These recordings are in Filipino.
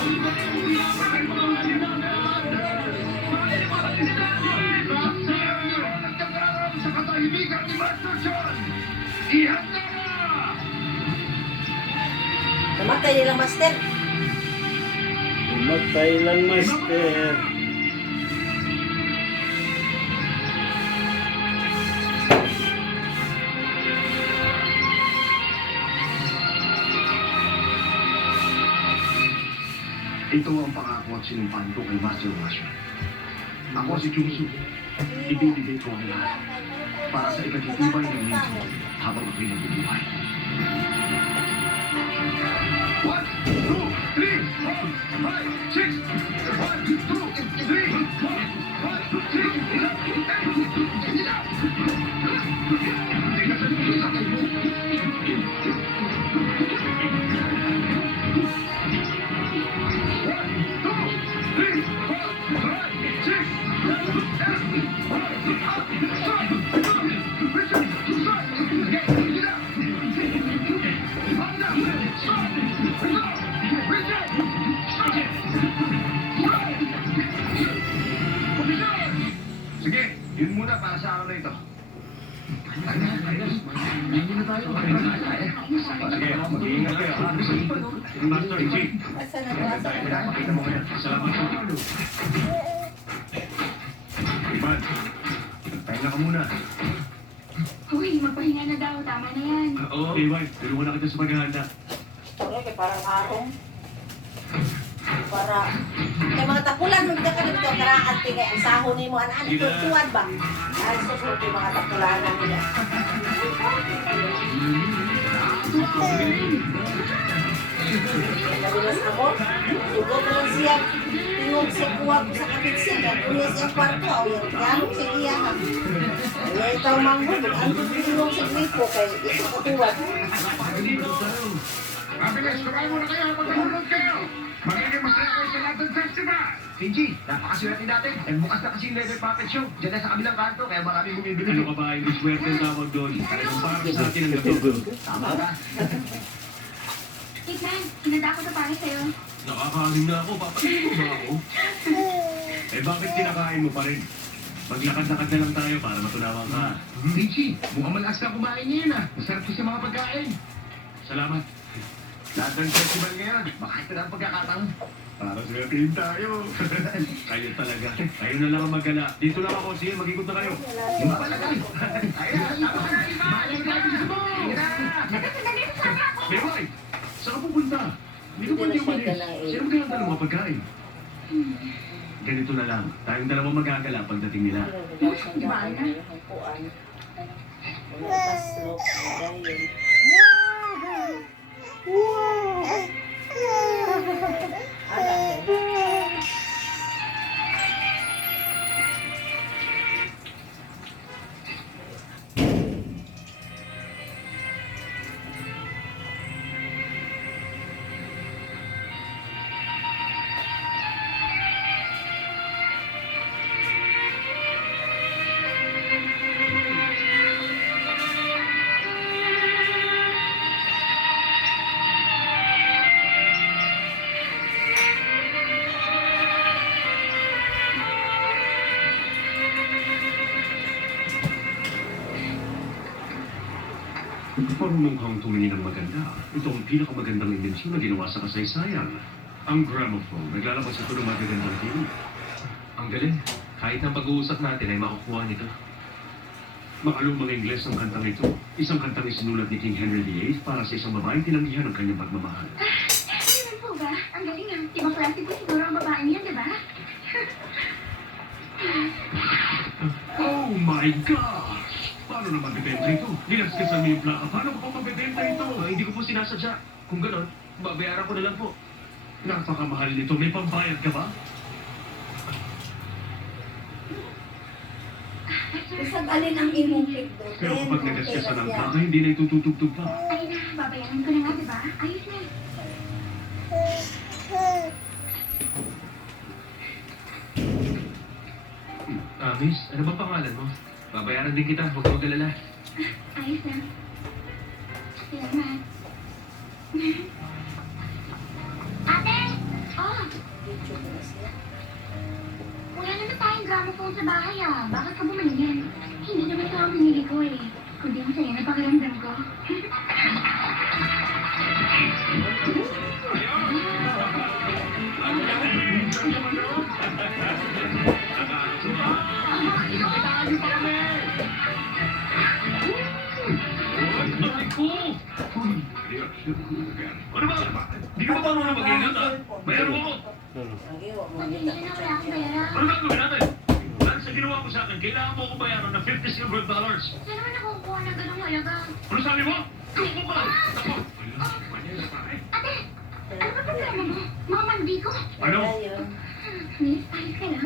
Sa katahimikan ni Master John, ihanda na! Namatay nilang master. Umatay lang, master. Ito ang pangako at sinumpaan ko kay Master Rusher. Ako si Chungsu. Ibibigay ko ang lahat para sa ikatitibay ng mundo habang ako'y nabubuhay. 1, 2, 3, 4, 5, 6, 7, 8, 9, 10. Sige, yun muna para sa araw na ito. Hindi na tayo. Sige, mag-iingat kayo, ha? Master Chief. Asa na ba? Asa na ba? Pakita mo ngayon. Salamat sa ulo. Ivan, pahinga ka muna. Uy, magpahinga na daw. Tama na yan. Oo, Ivan, tulungan na kita sa paghahanda. Kaya parang arong. Para kay mga tapulan mo ka dito karaan tingay ang sahon nimo an tuwan ba? Ay so mga tapulan nila. Nabilas ako. Sugo ko lang siya. Tingog siya kuwag sa kapit siya. Kuya siya kwarto. O yan. Yan siya iya ha. Kaya ito manghod. Ang tingog siya gripo kay ito katuwad. Mabilis, tumayo muna kayo habang nahulog kayo. Magiging masaya kayo sa London Festival. Kenji, napakaswerte natin. Bukas na kasi yung leather puppet show. Diyan na sa kabilang kanto, kaya maraming bumibili. Ano ka ba? Hindi swerte ang tawag doon. Talagang para sa atin ang gato. Tama ka. Ethan, hinanda ko na para sa'yo. Nakakaalim na ako. Papatid mo ba ako? Eh bakit kinakain mo pa rin? Maglakad-lakad na lang tayo para matunawan ka. Kenji, mukhang malakas na kumain ngayon ah. Masarap ko sa mga pagkain. Salamat. London Festival ngayon. Baka ito na ang pagkakataon. Para swertihin tayo. Kayo talaga. Kayo na lang ang magala. Dito lang ako. Sige, mag-ikot na kayo. Yung palagay. Ayan, tama ka na iba. Balik tayo sa mo. Beway! Saan ka pupunta? Hindi ka pwede umalis. Sino magkakanta ng mga pagkain? Ganito na lang. Tayong dalawang magagala pagdating nila. Marunong kang tumingin ng maganda. Ito ang pinakamagandang imbensyon na ginawa sa kasaysayan. Ang gramophone. Naglalabas ito ng magagandang tinig. Ang galing. Kahit ang pag-uusap natin ay makukuha nito. Makalumang Ingles ang kantang ito. Isang kantang isinulat ni King Henry VIII para sa isang babaeng tinanggihan ng kanyang pagmamahal. Ano po ba? Ang galing ah. Ibang klase po siguro ang babae niyan, di ba? Oh my gosh! Paano naman bibenta ito? Nilaskasan mo yung plaka. Paano ko pa mabibenta ito? Hindi ko po sinasadya. Kung ganon, babayaran ko na lang po. Napakamahal nito. May pambayad ka ba? Isang alin ang imong cake doon? Pero kapag nagaskasan ng plaka, hindi na itututugtog pa. Ay na, babayaran ko na nga, di ba? Ayos na. Miss, ano ba pangalan mo? Babayaran din kita. Huwag ka mag-alala. Ayos na. Salamat. Ate! Oh, gramophone sa bahay ah. Bakit ka bumili yan? Hindi naman ito ang pinili ko eh. Kundi ang saya na pakiramdam ko. Ano ba? Di ka ba marunong mag-ingat ha? Mayroon ako. Ang iwa mo. Pasensya na wala akong pera. Ano ba gawin natin? Dahil sa ginawa mo sa akin, kailangan mo ako bayaran ng $50 silver. Saan naman ako kukuha ng ganong halaga? Ano sabi mo? Tuko ka! Ako! Ate! Ano ba problema mo? Mga mandi ko? Ano? Ayun. Miss, ayos ka lang.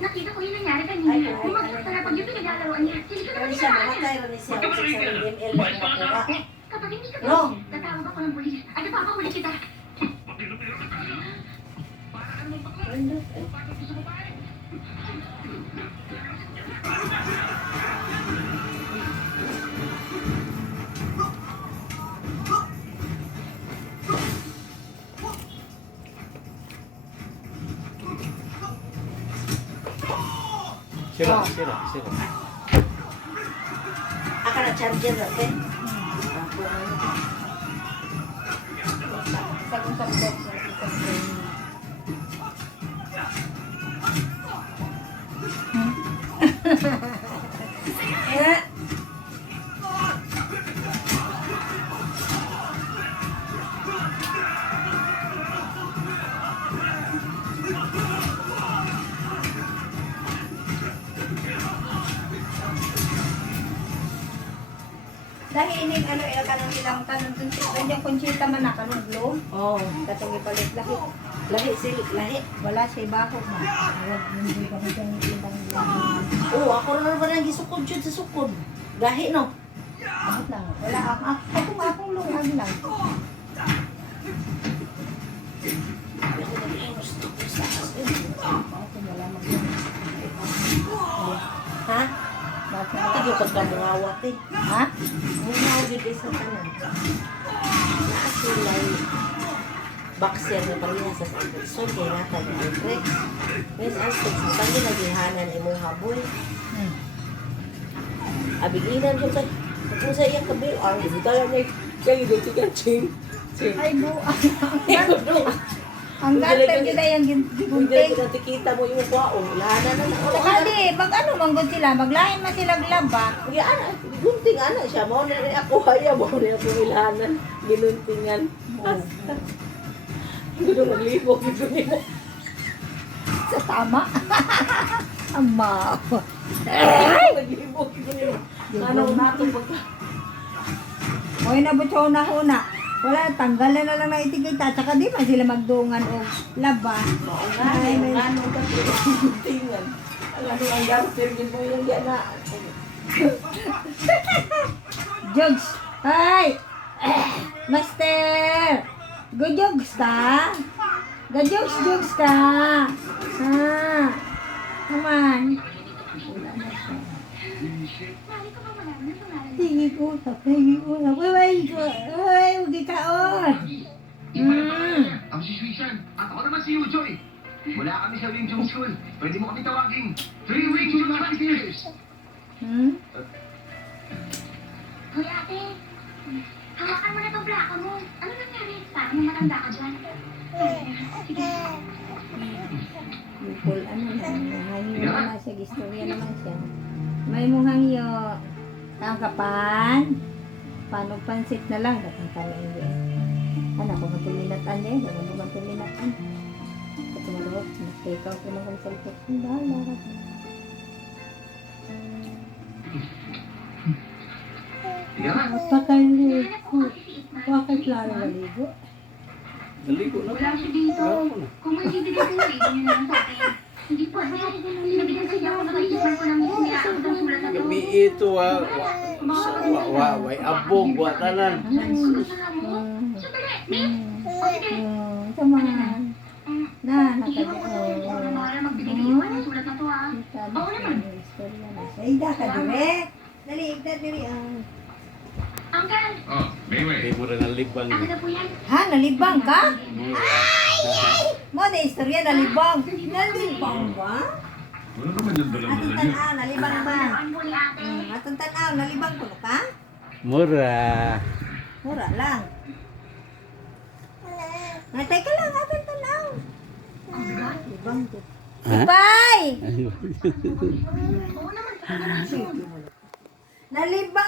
Nakita ko yung nangyari kanina. Bumagsak sa lapag yung pinaglalaroan niya. Sige ka Pero naman siya, sa mga akin. tayo ni siya. Ba't ka ba Sa nakikialam? ML Bayas na ba sa nakuha. anak ko? Kapag hindi ka No. pwede, tatawag ako ng pulis. At papahuli kita. Pagkilapiro ka tayo! Para ka naman bakla! Ano? Para ka sa babae! Sira, sira, sira. Aka na charger natin. Eh, Dahil ining ano kanang ilang kanang kanyang konsyenta man na kanang glow. oh, Katong ipalit lahi. lahi sili, lahi. Wala siya baho ma. Wag hindi ka mo dyan ilang glow. Oh, ako na naman ang gisukod yun sa sukod. Gahi, no? Bakit lang? Wala akong lungag lang. Ako nag-inos to sa asin. Bakit wala mag Ha? Bakit? Ito yung pagkamungawat eh. Ha? Mungaw dito sa tanan. Nakasulay. Boxer na parehas sa Anderson, kaya nata ni Andrex. Miss Aston, sa tangin nagihanan imong haboy. Abiginan ko kay. Kung sa iyang kabi, ang bitaw niya kayo dito ka ching. Ay bu. Ang Ang ganda yun ay ang Kung gunting. dito natikita mo yung kwaong, lahanan na na. Kadi, mag ano manggod sila, maglain man sila glaba. Kaya ana, gunting ana siya. Mao na rin ako haya, mao na ako ilahanan. Ginuntingan. Gusto maglibog ito nila. Sa tama. Ama. Maglibog ito nila. Ano nato pagka. Moy na butso na huna. Wala, tanggalan na lang ng itikita. Tsaka di man sila magdungan o laba. Mao nga, yung ano ka guntingan. Ano ang garter gid mo yung yan na. Jogs! Ay! Master! Go-jogs ka? Go-jogs ka? Ha? Come on. Mali ko ba wala mo ng pangalan? Tingin ko. Ay, huwag ikaon. Ako si Suisan. At ako naman si Ujoy. Wala kami sa Wing Chun School. Pwede mo kami tawaging 3 Wing Chun Musketeers. Hoy ate, hawakan mo na itong plaka mo. Ano nangyari? Parang matanda ka dyan. Sige. Bukol, ano lang, hangyo naman siya, gistorya naman siya. May mong hangyo, tangkapan, panog pansit na lang, katangkan na hindi. Ano, kung matulinatan niya, kung matulinatan. At tumalawag, mag-take out ko ng consultant. Ang bahala ka. Tiga. Pagkaligo. Bakit lalo maligo? Naligo na. Wala siya dito. Kung may bibigay ko na niyo na lang sa akin. Hindi po, nabigyan sa inyo ako nakaisipan ko ng nilaakot ang sulat na to. Gabi ito way abog, wa tanan. Sandali, Miss! O sige. Samahan. Na, Iwan ko sa inyo na mahal magbibigay iwan ng sulat na to ah. Oo naman. Ay, da ka dire. Dali, igda diri. Uncle, Oh, Mayway. Kay mo rin ang libang. ako na po yan. Ha, nalibang ka? Mo na istorya, nalibang. Nalibang ba? Wala naman yung dala-dala Atong niya. tanaw, nalibang ba? Ang po ni ate. Atong tanaw, nalibang ko ka? Mura. Mura lang. Natay ka lang, atong tanaw. Libang ko. Ha? Bye! Ayun. Oo naman, talaga na. Nalibang